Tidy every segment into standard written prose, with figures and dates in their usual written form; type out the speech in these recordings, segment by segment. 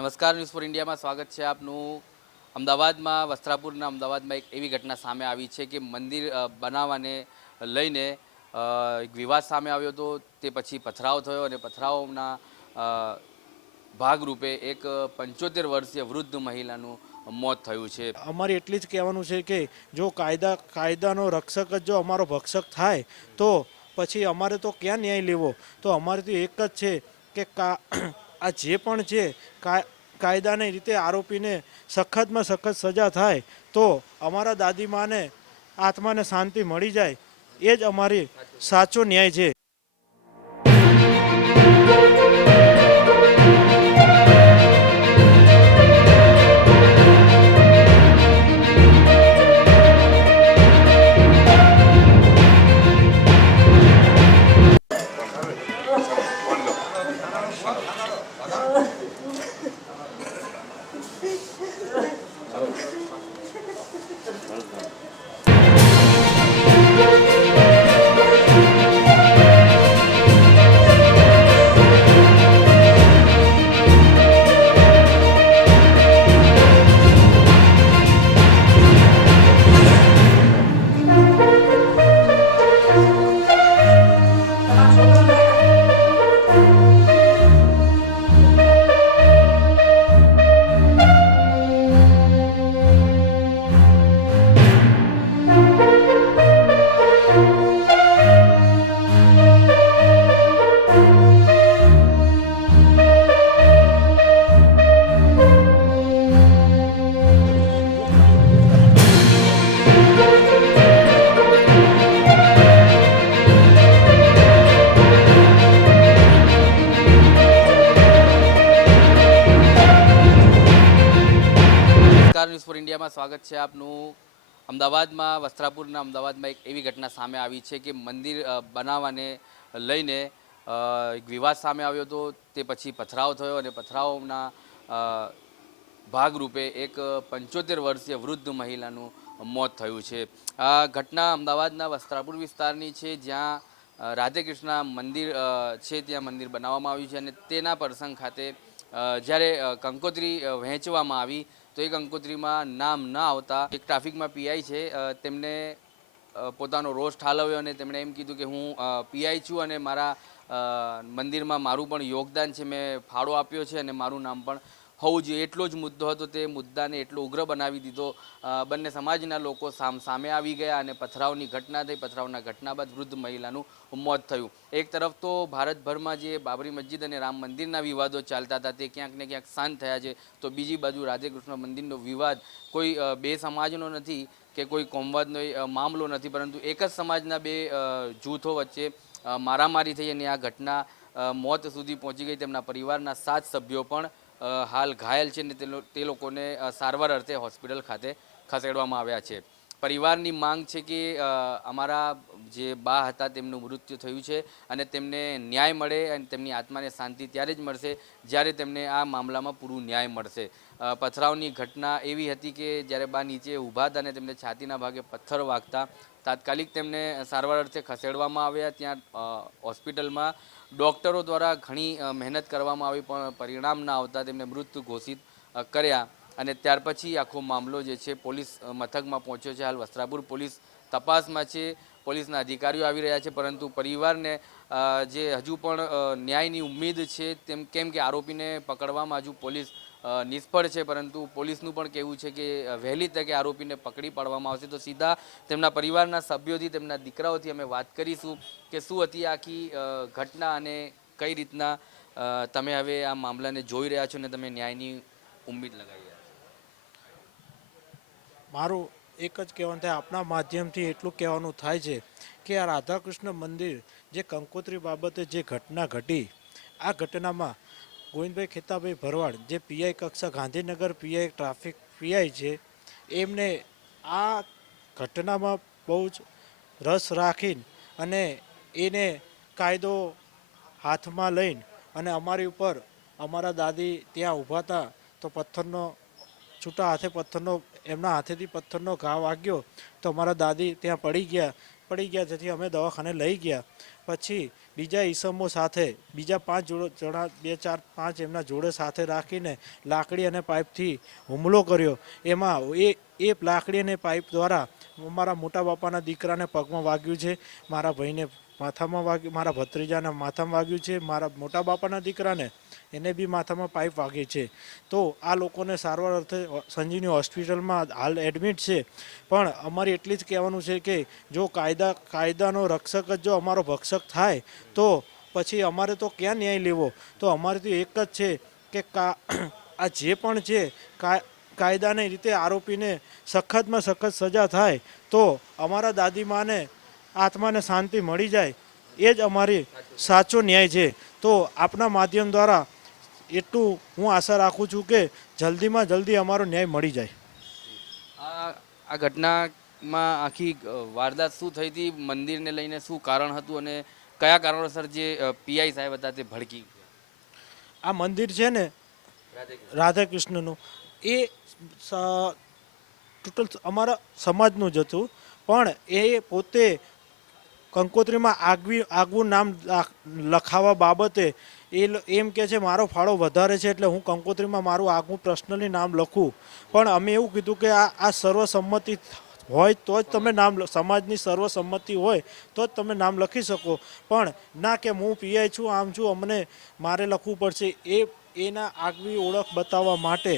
નમસ્કાર, news for ઇન્ડિયામાં સ્વાગત છે આપનું। અમદાવાદમાં વસ્ત્રાપુરના અમદાવાદમાં એક એવી ઘટના સામે આવી છે કે મંદિર બનાવવાને લઈને એક વિવાદ સામે આવ્યો હતો। તે પછી પથરાવ થયો અને પથરાવના ભાગરૂપે એક 75 વર્ષીય વૃદ્ધ મહિલાનું મોત થયું છે। અમારે એટલી જ કહેવાનું છે કે જો કાયદાનો રક્ષક જ જો અમારો ભક્ષક થાય તો પછી અમારે તો ક્યાં ન્યાય લેવો। તો અમારે તો એક જ છે કે આ જે પણ છે કાયદાની રીતે આરોપીને સખતમાં સખત સજા થાય તો અમારા દાદીમાને આત્માને શાંતિ મળી જાય, એ જ અમારી સાચો ન્યાય છે। ન્યૂઝ ફોર ઇન્ડિયામાં સ્વાગત છે આપનું। અમદાવાદમાં વસ્ત્રાપુરના અમદાવાદમાં એક એવી ઘટના સામે આવી છે કે મંદિર બનાવવાને લઈને એક વિવાદ સામે આવ્યો હતો। તે પછી પથરાવ થયો અને પથરાવના ભાગરૂપે એક 75 વર્ષીય વૃદ્ધ મહિલાનું મોત થયું છે। આ ઘટના અમદાવાદના વસ્ત્રાપુર વિસ્તારની છે, જ્યાં રાધે કૃષ્ણ મંદિર છે, ત્યાં મંદિર બનાવવામાં આવ્યું છે અને તેના પ્રસંગ ખાતે જ્યારે કંકોત્રી વહેંચવામાં આવી તો એ કંકોત્રીમાં નામ ન આવતા એક ટ્રાફિકમાં પીઆઈ છે, તેમને પોતાનો રોષ ઠાલવ્યો અને તેમણે એમ કીધું કે હું પીઆઈ છું અને મારા મંદિરમાં મારું પણ યોગદાન છે, મેં ફાળો આપ્યો છે અને મારું નામ પણ હોવું જોઈએ। એટલો જ મુદ્દો હતો, તે મુદ્દાને એટલો ઉગ્ર બનાવી દીધો। બંને સમાજના લોકો સામે આવી ગયા અને પથરાવની ઘટના થઈ। પથરાવના ઘટના બાદ વૃદ્ધ મહિલાનું મોત થયું। એક તરફ તો ભારતભરમાં જે બાબરી મસ્જિદ અને રામ મંદિરના વિવાદો ચાલતા હતા તે ક્યાંક ને ક્યાંક શાંત થયા છે, તો બીજી બાજુ રાધે કૃષ્ણ મંદિરનો વિવાદ કોઈ બે સમાજનો નથી કે કોઈ કોમવાદનો મામલો નથી, પરંતુ એક જ સમાજના બે જૂથો વચ્ચે મારામારી થઈ અને આ ઘટના મોત સુધી પહોંચી ગઈ। તેમના પરિવારના 7 સભ્યો પણ હાલ ઘાયલ છે અને તે લોકોને સારવાર અર્થે હોસ્પિટલ ખાતે ખસેડવામાં આવ્યા છે। પરિવારની માંગ છે કે અમારા જે બા હતા તેમનું મૃત્યુ થયું છે અને તેમને ન્યાય મળે અને તેમની આત્માને શાંતિ ત્યારે જ મળશે જ્યારે તેમને આ મામલામાં પૂરું ન્યાય મળશે। પથરાવની ઘટના એવી હતી કે જ્યારે બા નીચે ઊભા હતા અને તેમને છાતીના ભાગે પથ્થર વાગતા તાત્કાલિક તેમને સારવાર અર્થે ખસેડવામાં આવ્યા। ત્યાં હોસ્પિટલમાં ડૉક્ટરો દ્વારા ઘણી મહેનત કરવામાં આવી પણ પરિણામ ના આવતા તેમને મૃત ઘોષિત કર્યા અને ત્યાર પછી આખો મામલો જે છે પોલીસ મથકમાં પહોંચ્યો છે। હાલ વસ્ત્રાપુર પોલીસ તપાસમાં છે, પોલીસના અધિકારીઓ આવી રહ્યા છે, પરંતુ પરિવારને જે હજુ પણ ન્યાયની ઉમ્મીદ છે, કેમ કે આરોપીને પકડવામાં હજુ પોલીસ નિષ્ફળ છે, પરંતુ પોલીસનું પણ કહેવું છે કે વહેલી તકે આરોપીને પકડી પાડવામાં આવશે। તો સીધા તેમના પરિવારના સભ્યોથી, તેમના દીકરાઓથી અમે વાત કરીશું કે શું હતી આખી ઘટના અને કઈ રીતના તમે હવે આ મામલાને જોઈ રહ્યા છો અને તમે ન્યાયની ઉમ્મીદ લગાવી રહ્યા છો। મારું એક જ કહેવાનું થાય, આપણા માધ્યમથી એટલું કહેવાનું થાય છે કે આ રાધાકૃષ્ણ મંદિર જે કંકોત્રી બાબતે જે ઘટના ઘટી, આ ઘટનામાં ગોવિંદભાઈ ખેતાભાઈ ભરવાડ જે પીઆઈ કક્ષા ગાંધીનગર પીઆઈ ટ્રાફિક પીઆઈ છે, એમને આ ઘટનામાં બહુ જ રસ રાખીને અને એને કાયદો હાથમાં લઈને અને અમારી ઉપર અમારા દાદી ત્યાં ઊભા હતા તો પથ્થરનો છૂટા હાથે પથ્થરનો એમના હાથેથી પથ્થરનો ઘા વાગ્યો તો અમારા દાદી ત્યાં પડી ગયા જેથી અમે દવાખાને લઈ ગયા। પછી બીજા ઈસમો સાથે બીજા 5 જણા 2 4 5 એમના જોડે સાથે રાખીને લાકડી અને પાઇપથી હુમલો કર્યો. એમાં એ લાકડી અને પાઇપ દ્વારા મારા મોટા બાપાના દીકરાને પગમાં વાગ્યું છે, મારા ભાઈને માથામાં વાગ્યું, મારા ભત્રીજાના માથામાં વાગ્યું છે, મારા મોટા બાપાના દીકરાને એને બી માથામાં પાઇપ વાગી છે. તો આ લોકોને સારવાર અર્થે સંજીવની હોસ્પિટલમાં હાલ એડમિટ છે. પણ અમારી એટલી જ કહેવાનું છે કે જો કાયદાનો રક્ષક જ જો અમારો ભક્ષક થાય તો પછી અમારે તો ક્યાં ન્યાય લેવો. તો અમારે તો એક જ છે કે આ જે પણ છે કાયદાની રીતે આરોપીને સખતમાં સખત સજા થાય તો અમારા દાદીમાને આત્માને શાંતિ મળી જાય, એ જ અમારી સાચો ન્યાય છે. તો આપના માધ્યમ દ્વારા એટલું હું આશા રાખું છું કે જલ્દીમાં જલ્દી અમારો ન્યાય મળી જાય. આ ઘટનામાં આખી વારદાત શું થઈ હતી, મંદિરને લઈને શું કારણ હતું અને કયા કારણોસર જે પીઆઈ સાહેબ હતા તે ભડકી ગયા? આ મંદિર છે ને રાધા કૃષ્ણનું, એ ટોટલ અમારા સમાજનું જ હતું. પણ એ પોતે કંકોત્રીમાં આગવું નામ લખાવવા બાબતે એમ કે છે મારો ફાળો વધારે છે એટલે હું કંકોત્રીમાં મારું આગવું પર્સનલી નામ લખું. પણ અમે એવું કીધું કે આ સર્વસંમતિ હોય તો જ તમે નામ, સમાજની સર્વસંમતિ હોય તો જ તમે નામ લખી શકો. પણ ના કે હું પીઆઈ છું, આમ છું, અમને મારે લખવું પડશે. એના આગવી ઓળખ બતાવવા માટે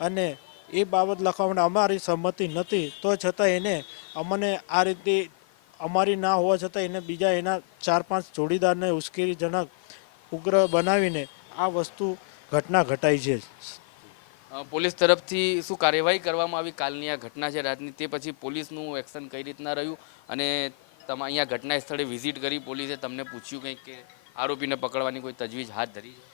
અને એ બાબત લખવા માટે અમારી સંમતિ નથી, તો છતાં એને અમને આ રીતે અમારી ના હોવા છતાં એને બીજા એના 4-5 જોડીદારને ઉશ્કેરણીજનક ઉગ્ર બનાવીને આ ઘટના ઘટાઈ છે. પોલીસ તરફથી શું કાર્યવાહી કરવામાં આવી? કાલની આ ઘટના છે રાતની, તે પછી પોલીસનું એક્શન કઈ રીતના રહ્યું અને તમે અહીંયા ઘટના સ્થળે વિઝિટ કરી પોલીસે તમને પૂછ્યું કંઈક કે આરોપીને પકડવાની કોઈ તજવીજ હાથ ધરી છે?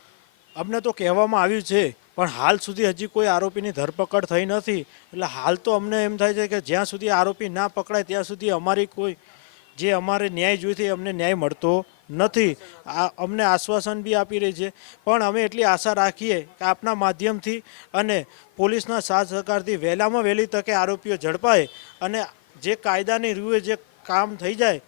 અમને તો કહેવામાં આવ્યું છે પણ હાલ સુધી હજી કોઈ આરોપીની ધરપકડ થઈ નથી. એટલે હાલ તો અમને એમ થાય છે કે જ્યાં સુધી આરોપી ના પકડાય ત્યાં સુધી અમારી કોઈ જે અમારે ન્યાય જોઈતી અમને ન્યાય મળતો નથી. અમને આશ્વાસન બી આપી રહી છે. પણ અમે એટલી આશા રાખીએ કે આપના માધ્યમથી અને પોલીસના સાથ સહકારથી વહેલામાં વહેલી તકે આરોપીઓ ઝડપાય અને જે કાયદાની રૂએ જે કામ થઈ જાય,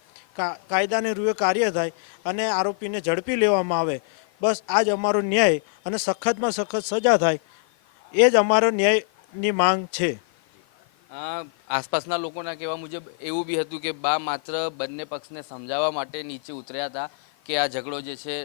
કાયદાની રૂએ કાર્ય થાય અને આરોપીને ઝડપી લેવામાં આવે. બસ આ જ અમારો ન્યાય અને સખતમાં સખત સજા થાય, એ જ અમારો ન્યાયની માંગ છે. આસપાસના લોકોના કહેવા મુજબ એવું બી હતું કે બા માત્ર બંને પક્ષને સમજાવવા માટે નીચે ઉતર્યા હતા કે આ ઝઘડો જે છે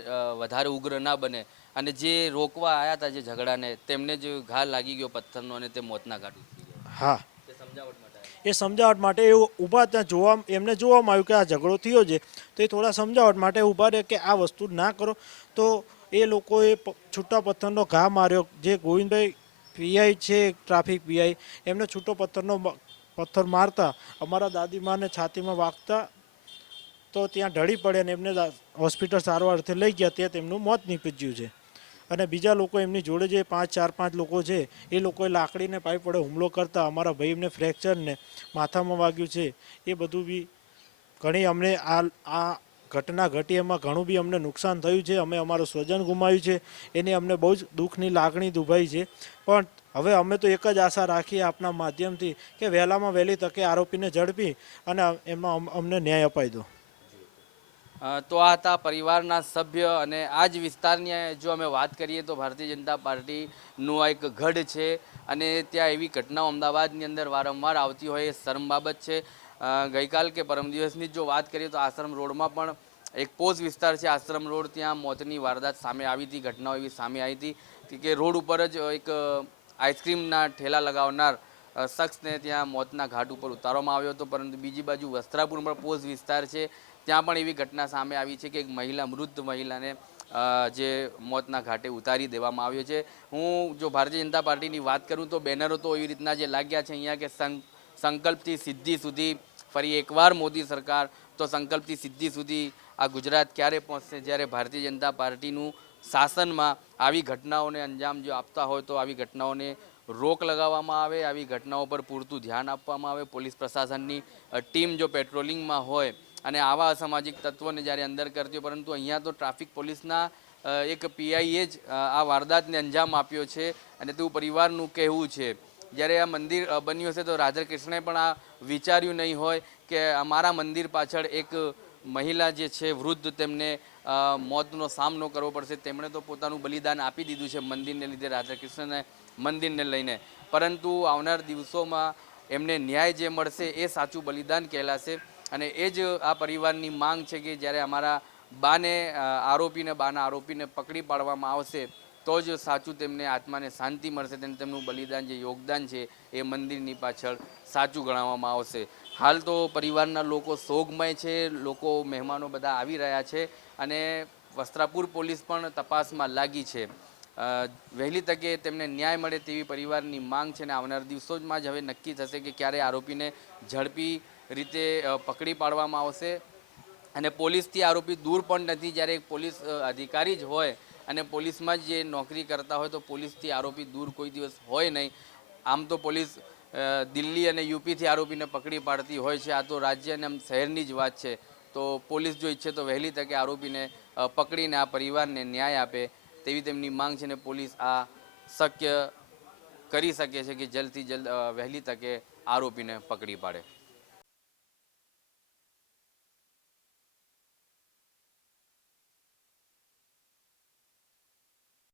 વધારે ઉગ્ર ના બને, અને જે રોકવા આવ્યા હતા જે ઝઘડાને તેમને જ ઘા લાગી ગયો પથ્થરનો અને તે મોતના ઘાટ ઉતરી ગયા. હા, તે સમજાવટ માટે એ સમજાવટ માટે એ ઊભા ત્યાં એમને જોવામાં આવ્યું કે આ ઝઘડો થયો છે તો એ થોડા સમજાવટ માટે ઊભા રહે કે આ વસ્તુ ના કરો. તો એ લોકોએ છૂટા પથ્થરનો ઘા માર્યો. જે ગોવિંદભાઈ પીઆઈ છે, ટ્રાફિક પીઆઈ, એમને છૂટો પથ્થર મારતા અમારા દાદીમાને છાતીમાં વાગતા તો ત્યાં ઢળી પડે અને એમને હોસ્પિટલ સારવાર અર્થે લઈ ગયા. ત્યાં તેમનું મોત નીપજ્યું છે. અને બીજા લોકો એમની જોડે જે 4-5 લોકો છે એ લોકોએ લાકડીને પાઇપ વડે હુમલો કરતા અમારા ભાઈ એમને ફ્રેક્ચરને માથામાં વાગ્યું છે. એ બધું બી ઘણી અમને આ ઘટના ઘટી એમાં ઘણું બી અમને નુકસાન થયું છે. અમે અમારું સ્વજન ગુમાવ્યું છે, એની અમને બહુ જ દુઃખની લાગણી દુભાઈ છે. પણ હવે અમે તો એક જ આશા રાખીએ આપના માધ્યમથી કે વહેલામાં વહેલી તકે આરોપીને ઝડપી અને એમાં અમને ન્યાય અપાઈ દો. તો આ હતા પરિવારના સભ્ય. અને આ જ વિસ્તારની જો અમે વાત કરીએ તો ભારતીય જનતા પાર્ટીનું આ એક ગઢ છે અને ત્યાં એવી ઘટનાઓ અમદાવાદની અંદર વારંવાર આવતી હોય એ શરમ બાબત છે. ગઈકાલ કે પરમ દિવસની જો વાત કરીએ તો આશ્રમ રોડમાં પણ એક પોઝ વિસ્તાર છે આશ્રમ રોડ, ત્યાં મોતની વારદાત સામે આવી હતી. ઘટનાઓ એવી સામે આવી હતી કે રોડ ઉપર જ એક આઈસ્ક્રીમના ઠેલા લગાવનાર શખ્સને ત્યાં મોતના ઘાટ ઉપર ઉતારવામાં આવ્યો હતો. પરંતુ બીજી બાજુ વસ્ત્રાપુરમાં પોઝ વિસ્તાર છે, ત્યાં પણ એવી ઘટના સામે આવી છે કે એક વૃદ્ધ મહિલાને જે મોતના ઘાટે ઉતારી દેવામાં આવ્યો છે. હું જો ભારતીય જનતા પાર્ટીની વાત કરું તો બેનરો તો એવી રીતના જે લાગ્યા છે અહીંયા કે સંકલ્પથી સિદ્ધિ સુધી, ફરી એકવાર મોદી સરકાર, તો સંકલ્પથી સિદ્ધિ સુધી આ ગુજરાત ક્યારે પહોંચશે જ્યારે ભારતીય જનતા પાર્ટીનું શાસનમાં આવી ઘટનાઓને અંજામ જો આપતા હોય તો આવી ઘટનાઓને રોક લગાવવામાં આવે, આવી ઘટનાઓ પર પૂરતું ધ્યાન આપવામાં આવે. પોલીસ પ્રશાસનની ટીમ જો પેટ્રોલિંગમાં હોય અને આવા અસામાજિક તત્વોને જ્યારે અંદર કરતી હોય, પરંતુ અહીંયા તો ટ્રાફિક પોલીસના એક પીઆઈએ જ આ વારદાતને અંજામ આપ્યો છે અને તેવું પરિવારનું કહેવું છે. જ્યારે આ મંદિર બન્યું હશે તો રાધા કૃષ્ણએ પણ આ વિચાર્યું નહીં હોય કે અમારા મંદિર પાછળ એક મહિલા જે છે વૃદ્ધ, તેમને મોતનો સામનો કરવો પડશે. તેમણે તો પોતાનું બલિદાન આપી દીધું છે મંદિરને લીધે, રાધાકૃષ્ણને મંદિરને લઈને, પરંતુ આવનાર દિવસોમાં એમને ન્યાય જે મળશે એ સાચું બલિદાન કહેલાશે. અને એ જ આ પરિવારની માંગ છે કે જ્યારે અમારા બાના આરોપીને પકડી પાડવામાં આવશે તો જ સાચું તેમને આત્માને શાંતિ મળશે, તેમનું બલિદાન જે યોગદાન છે એ મંદિરની પાછળ સાચું ગણાવવામાં આવશે. હાલ તો પરિવારના લોકો શોકમય છે, લોકો મહેમાનો બધા આવી રહ્યા છે અને વસ્ત્રાપુર પોલીસ પણ તપાસમાં લાગી છે. વહેલી તકે તેમને ન્યાય મળે તેવી પરિવારની માંગ છે અને આવનાર દિવસોમાં જ હવે નક્કી થશે કે ક્યારે આરોપીને ઝડપી રીતે પકડી પાડવામાં આવશે. અને પોલીસથી આરોપી દૂર પણ નથી. જ્યારે એક પોલીસ અધિકારી જ હોય અને પોલીસમાં જ જે નોકરી કરતા હોય તો પોલીસથી આરોપી દૂર કોઈ દિવસ હોય નહીં. આમ તો પોલીસ દિલ્હી અને યુપીથી આરોપીને પકડી પાડતી હોય છે. આ તો રાજ્ય અને શહેરની જ વાત છે. તો પોલીસ જો ઈચ્છે તો વહેલી તકે આરોપીને પકડીને આ પરિવારને ન્યાય આપે તેવી તેમની માંગ છે અને પોલીસ આ શક્ય કરી શકે છે કે જલ્દથી જલ્દ વહેલી તકે આરોપીને પકડી પાડે.